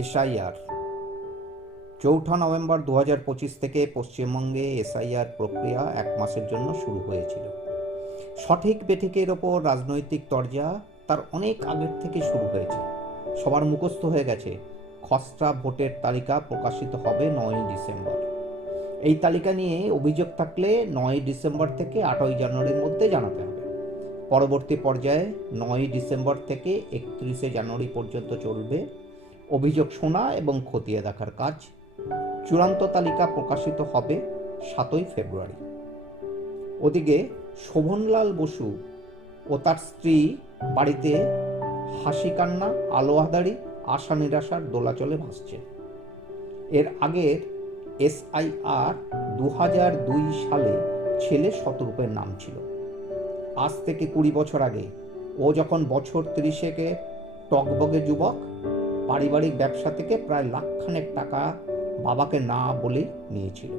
SIR 4 November 2025 থেকে পশ্চিমবঙ্গে SIR প্রক্রিয়া 1 মাসের জন্য শুরু হয়েছিল। সঠিক বেঠিকের ওপর রাজনৈতিক তরজা তার অনেক আগের থেকে শুরু হয়েছে। সবার মুখস্থ হয়ে গেছে, খসড়া ভোটের তালিকা প্রকাশিত হবে 9 ডিসেম্বর। এই তালিকা নিয়ে অভিযোগ থাকলে 9 ডিসেম্বর থেকে 8 জানুয়ারির মধ্যে জানাতে হবে। পরবর্তী পর্যায়ে 9 ডিসেম্বর থেকে 31 জানুয়ারি পর্যন্ত চলবে অভিযোগ শোনা এবং খতিয়ে দেখার কাজ। চূড়ান্ত তালিকা প্রকাশিত হবে 7 ফেব্রুয়ারি। ওদিকে শোভনলাল বসু ও তার স্ত্রী বাড়িতে হাসি কান্না, আলো আঁধারি, আশা নিরাশার দোলাচলে ভাসছে। এর আগের এসআইআর 2002 সালে ছেলে শতরূপের নাম ছিল। আজ থেকে 20 বছর আগে ও যখন বছর 30-এ টকবগে যুবক, পারিবারিক ব্যবসা থেকে প্রায় লাখখানেক টাকা বাবাকে না বলে নিয়েছিল।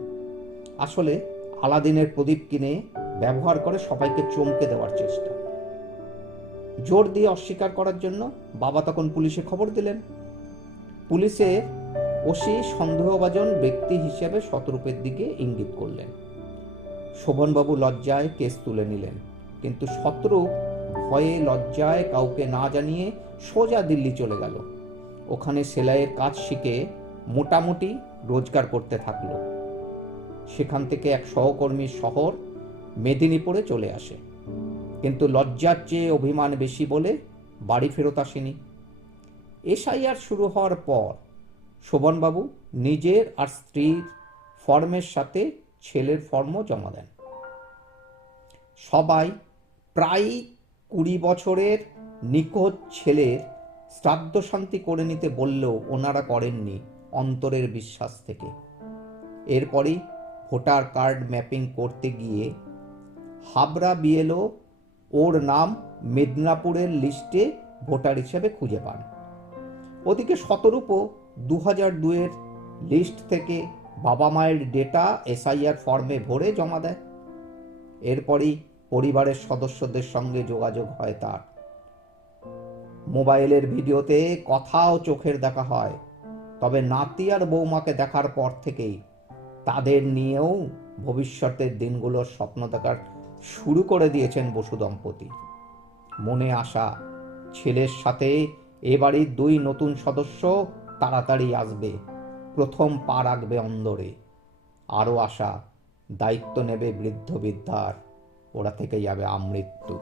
আসলে আলাদিনের প্রদীপ কিনে ব্যবহার করে সবাইকে চমকে দেওয়ার চেষ্টা। জোর দিয়ে অস্বীকার করার জন্য বাবা তখন পুলিশে খবর দিলেন। পুলিশের ওসি সন্দেহভাজন ব্যক্তি হিসেবে শতরূপের দিকে ইঙ্গিত করলেন। শোভনবাবু লজ্জায় কেস তুলে নিলেন, কিন্তু শতরূপ ভয়ে লজ্জায় কাউকে না জানিয়ে সোজা দিল্লি চলে গেল। ওখানে সেলাইয়ের কাজ শিখে মোটামুটি রোজগার করতে থাকলো। সেখান থেকে এক সহকর্মীর শহর মেদিনীপুরে চলে আসে, কিন্তু লজ্জার চেয়ে অভিমান বেশি বলে বাড়ি ফেরত আসেনি। এসআইআর শুরু হওয়ার পর শোভনবাবু নিজের আর স্ত্রীর ফর্মের সাথে ছেলের ফর্মও জমা দেন। সবাই প্রায় 20 বছরের নিখোঁজ ছেলের শ্রাদ্ধ শান্তি করে নিতে বললেও ওনারা করেননি অন্তরের বিশ্বাস থেকে। এরপরই ভোটার কার্ড ম্যাপিং করতে গিয়ে হাবড়া বিএলও ওর নাম মেদিনীপুরের লিস্টে ভোটার হিসেবে খুঁজে পান। ওদিকে শতরূপও 2002-এর লিস্ট থেকে বাবা মায়ের ডেটা এসআইআর ফর্মে ভরে জমা দেয়। এরপরই পরিবারের সদস্যদের সঙ্গে যোগাযোগ হয় তার। মোবাইলের ভিডিওতে কথাও চোখের দেখা হয়। তবে নাতি আর বৌমাকে দেখার পর থেকেই তাদের নিয়েও ভবিষ্যতের দিনগুলোর স্বপ্ন দেখার শুরু করে দিয়েছেন বসু দম্পতি। মনে আশা, ছেলের সাথে এ বাড়ির 2 নতুন সদস্য তাড়াতাড়ি আসবে, প্রথম পা রাখবে অন্দরে। আরও আশা, দায়িত্ব নেবে বৃদ্ধ বৃদ্ধার, ওরা থেকে যাবে আমৃত্যু।